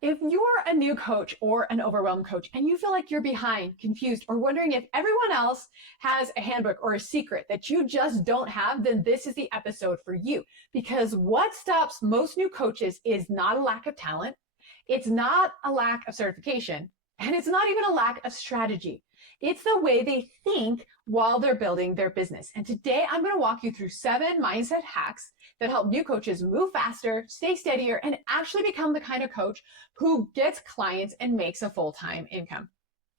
If you're a new coach or an overwhelmed coach and you feel like you're behind, confused, or wondering if everyone else has a handbook or a secret that you just don't have, then this is the episode for you. Because what stops most new coaches is not a lack of talent, it's not a lack of certification, and it's not even a lack of strategy. It's the way they think while they're building their business. And today I'm going to walk you through 7 mindset hacks that help new coaches move faster, stay steadier, and actually become the kind of coach who gets clients and makes a full-time income.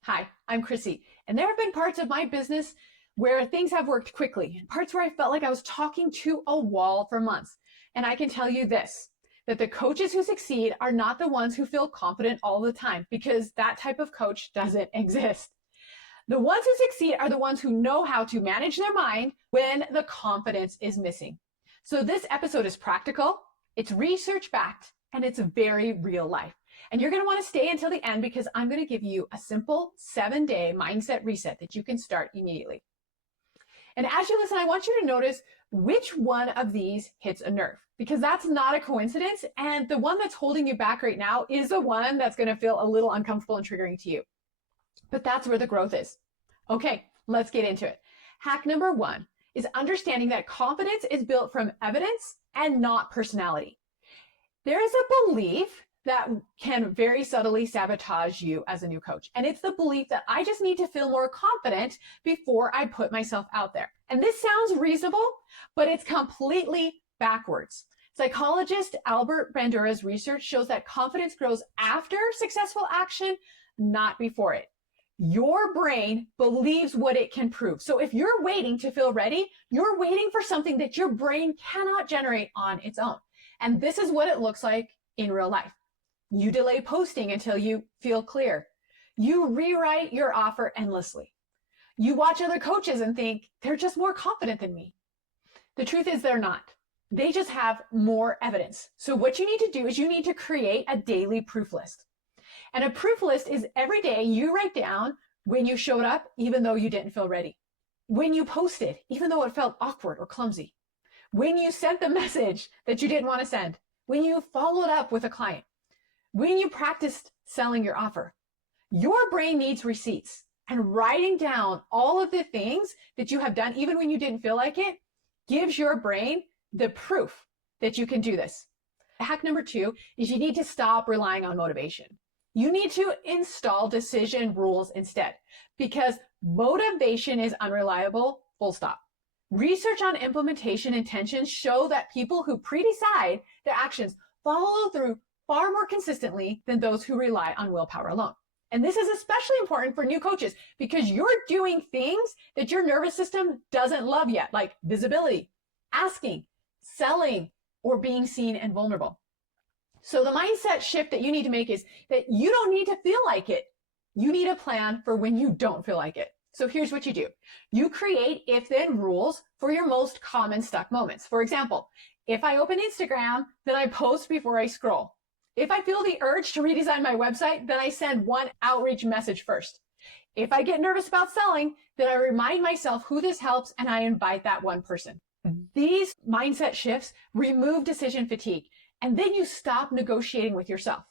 Hi, I'm Chrissy, and there have been parts of my business where things have worked quickly, and parts where I felt like I was talking to a wall for months. And I can tell you this, that the coaches who succeed are not the ones who feel confident all the time, because that type of coach doesn't exist. The ones who succeed are the ones who know how to manage their mind when the confidence is missing. So this episode is practical, it's research-backed, and it's very real life. And you're going to want to stay until the end because I'm going to give you a simple 7-day mindset reset that you can start immediately. And as you listen, I want you to notice which one of these hits a nerve, because that's not a coincidence. And the one that's holding you back right now is the one that's going to feel a little uncomfortable and triggering to you. But that's where the growth is. Okay, let's get into it. Hack number 1 is understanding that confidence is built from evidence and not personality. There is a belief that can very subtly sabotage you as a new coach. And it's the belief that I just need to feel more confident before I put myself out there. And this sounds reasonable, but it's completely backwards. Psychologist Albert Bandura's research shows that confidence grows after successful action, not before it. Your brain believes what it can prove. So if you're waiting to feel ready, you're waiting for something that your brain cannot generate on its own. And this is what it looks like in real life. You delay posting until you feel clear. You rewrite your offer endlessly. You watch other coaches and think, they're just more confident than me. The truth is they're not. They just have more evidence. So what you need to do is you need to create a daily proof list. And a proof list is every day you write down when you showed up, even though you didn't feel ready. When you posted, even though it felt awkward or clumsy. When you sent the message that you didn't want to send. When you followed up with a client. When you practiced selling your offer. Your brain needs receipts. And writing down all of the things that you have done, even when you didn't feel like it, gives your brain the proof that you can do this. Hack number 2 is you need to stop relying on motivation. You need to install decision rules instead, because motivation is unreliable, full stop. Research on implementation intentions show that people who pre-decide their actions follow through far more consistently than those who rely on willpower alone. And this is especially important for new coaches because you're doing things that your nervous system doesn't love yet, like visibility, asking, selling, or being seen and vulnerable. So the mindset shift that you need to make is that you don't need to feel like it. You need a plan for when you don't feel like it. So here's what you do. You create if-then rules for your most common stuck moments. For example, if I open Instagram, then I post before I scroll. If I feel the urge to redesign my website, then I send one outreach message first. If I get nervous about selling, then I remind myself who this helps and I invite that one person. These mindset shifts remove decision fatigue. And then you stop negotiating with yourself.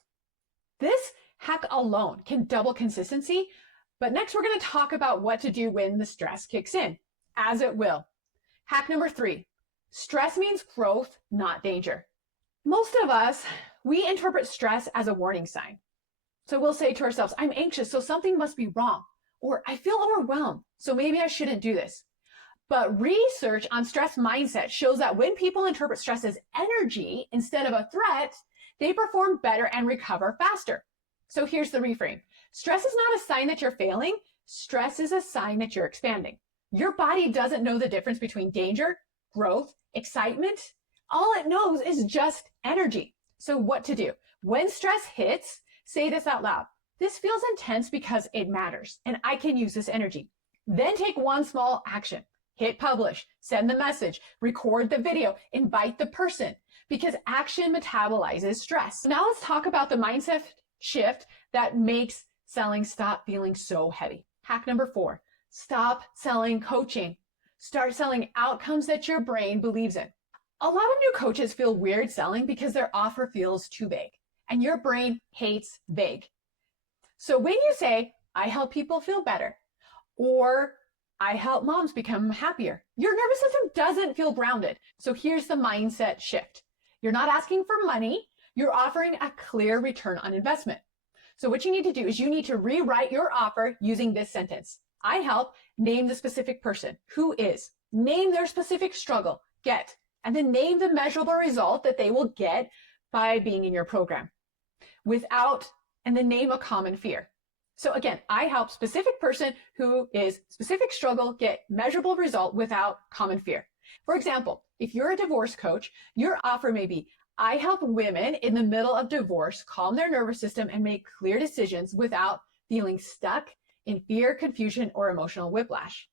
This hack alone can double consistency, but next we're going to talk about what to do when the stress kicks in, as it will. Hack number 3, stress means growth, not danger. Most of us, we interpret stress as a warning sign. So we'll say to ourselves, I'm anxious, so something must be wrong. Or I feel overwhelmed, so maybe I shouldn't do this. But research on stress mindset shows that when people interpret stress as energy instead of a threat, they perform better and recover faster. So here's the reframe. Stress is not a sign that you're failing. Stress is a sign that you're expanding. Your body doesn't know the difference between danger, growth, excitement. All it knows is just energy. So what to do? When stress hits, say this out loud. This feels intense because it matters, and I can use this energy. Then take one small action. Hit publish, send the message, record the video, invite the person, because action metabolizes stress. Now let's talk about the mindset shift that makes selling stop feeling so heavy. Hack number 4, stop selling coaching. Start selling outcomes that your brain believes in. A lot of new coaches feel weird selling because their offer feels too big. and your brain hates vague. So when you say, I help people feel better, or I help moms become happier, your nervous system doesn't feel grounded. So here's the mindset shift. You're not asking for money, you're offering a clear return on investment. So what you need to do is you need to rewrite your offer using this sentence. I help, name the specific person, who is, name their specific struggle, get, and then name the measurable result that they will get by being in your program. And then name a common fear. So again, I help specific person who is specific struggle, get measurable result without common fear. For example, if you're a divorce coach, your offer may be, I help women in the middle of divorce calm their nervous system and make clear decisions without feeling stuck in fear, confusion, or emotional whiplash.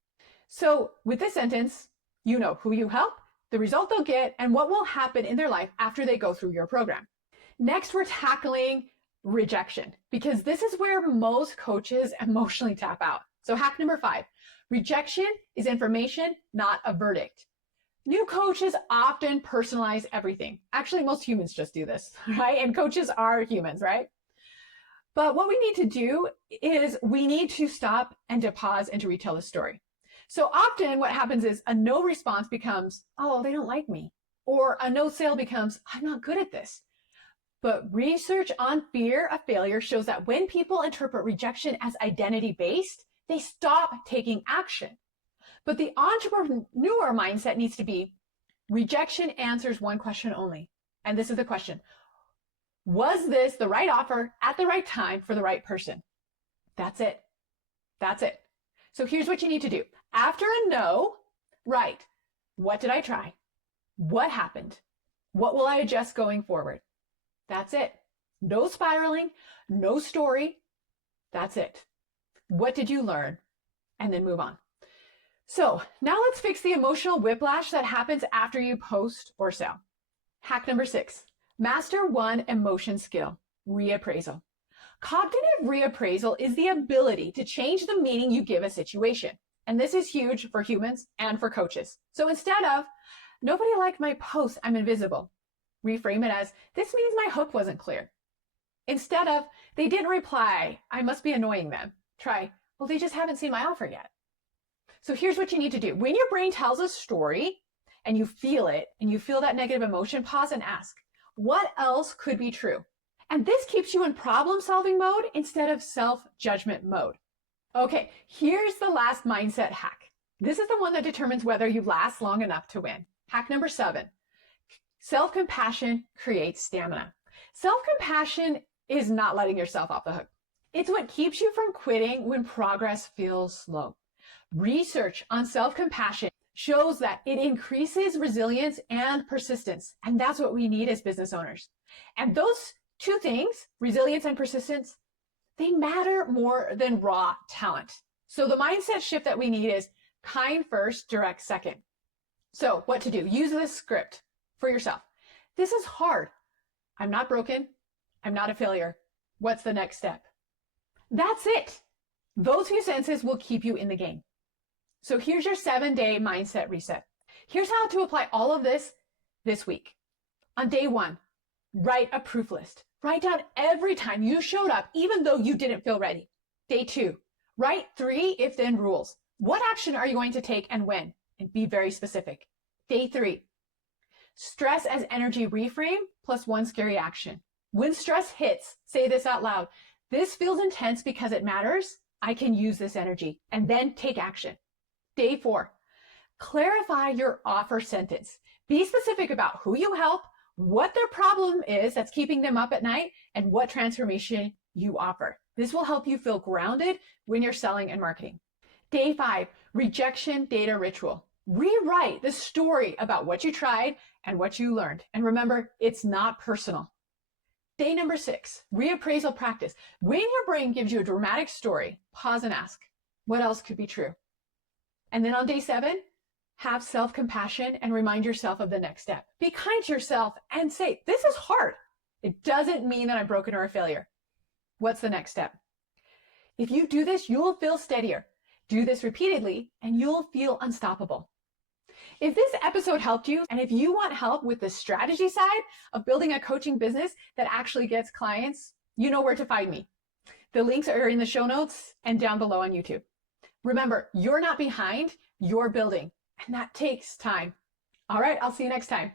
So with this sentence, you know who you help, the result they'll get, and what will happen in their life after they go through your program. Next, we're tackling rejection, because this is where most coaches emotionally tap out. So hack number 5, rejection is information, not a verdict. New coaches often personalize everything. Actually, most humans just do this, right? And coaches are humans, right? But what we need to do is we need to stop and to pause and to retell the story. So often what happens is a no response becomes, oh, they don't like me. Or a no sale becomes, I'm not good at this. But research on fear of failure shows that when people interpret rejection as identity-based, they stop taking action. But the entrepreneur mindset needs to be, rejection answers one question only. And this is the question. Was this the right offer at the right time for the right person? That's it. That's it. So here's what you need to do. After a no, write, what did I try? What happened? What will I adjust going forward? That's it. No spiraling, no story. That's it. What did you learn? And then move on. So now let's fix the emotional whiplash that happens after you post or sell. Hack number 6, master one emotion skill, reappraisal. Cognitive reappraisal is the ability to change the meaning you give a situation. And this is huge for humans and for coaches. So instead of, nobody liked my post, I'm invisible, reframe it as, this means my hook wasn't clear. Instead of, they didn't reply, I must be annoying them. Try, well, they just haven't seen my offer yet. So here's what you need to do. When your brain tells a story and you feel it and you feel that negative emotion, pause and ask, what else could be true? And this keeps you in problem-solving mode instead of self-judgment mode. Okay, here's the last mindset hack. This is the one that determines whether you last long enough to win. Hack number 7, self-compassion creates stamina. Self-compassion is not letting yourself off the hook. It's what keeps you from quitting when progress feels slow. Research on self-compassion shows that it increases resilience and persistence. And that's what we need as business owners. And those two things, resilience and persistence, they matter more than raw talent. So the mindset shift that we need is kind first, direct second. So what to do? Use this script for yourself. This is hard. I'm not broken. I'm not a failure. What's the next step? That's it. Those few sentences will keep you in the game. So here's your 7-day mindset reset. Here's how to apply all of this week. On day 1, write a proof list. Write down every time you showed up, even though you didn't feel ready. Day 2, write 3 if-then rules. What action are you going to take and when? And be very specific. Day 3, stress as energy reframe plus 1 scary action. When stress hits, say this out loud. This feels intense because it matters. I can use this energy. And then take action. Day 4, clarify your offer sentence. Be specific about who you help, what their problem is that's keeping them up at night, and what transformation you offer. This will help you feel grounded when you're selling and marketing. Day 5, rejection data ritual. Rewrite the story about what you tried and what you learned. And remember, it's not personal. Day number 6, reappraisal practice. When your brain gives you a dramatic story, pause and ask, what else could be true? And then on day 7, have self-compassion and remind yourself of the next step. Be kind to yourself and say, this is hard. It doesn't mean that I'm broken or a failure. What's the next step? If you do this, you'll feel steadier. Do this repeatedly and you'll feel unstoppable. If this episode helped you, and if you want help with the strategy side of building a coaching business that actually gets clients, you know where to find me. The links are in the show notes and down below on YouTube. Remember, you're not behind, you're building, and that takes time. All right, I'll see you next time.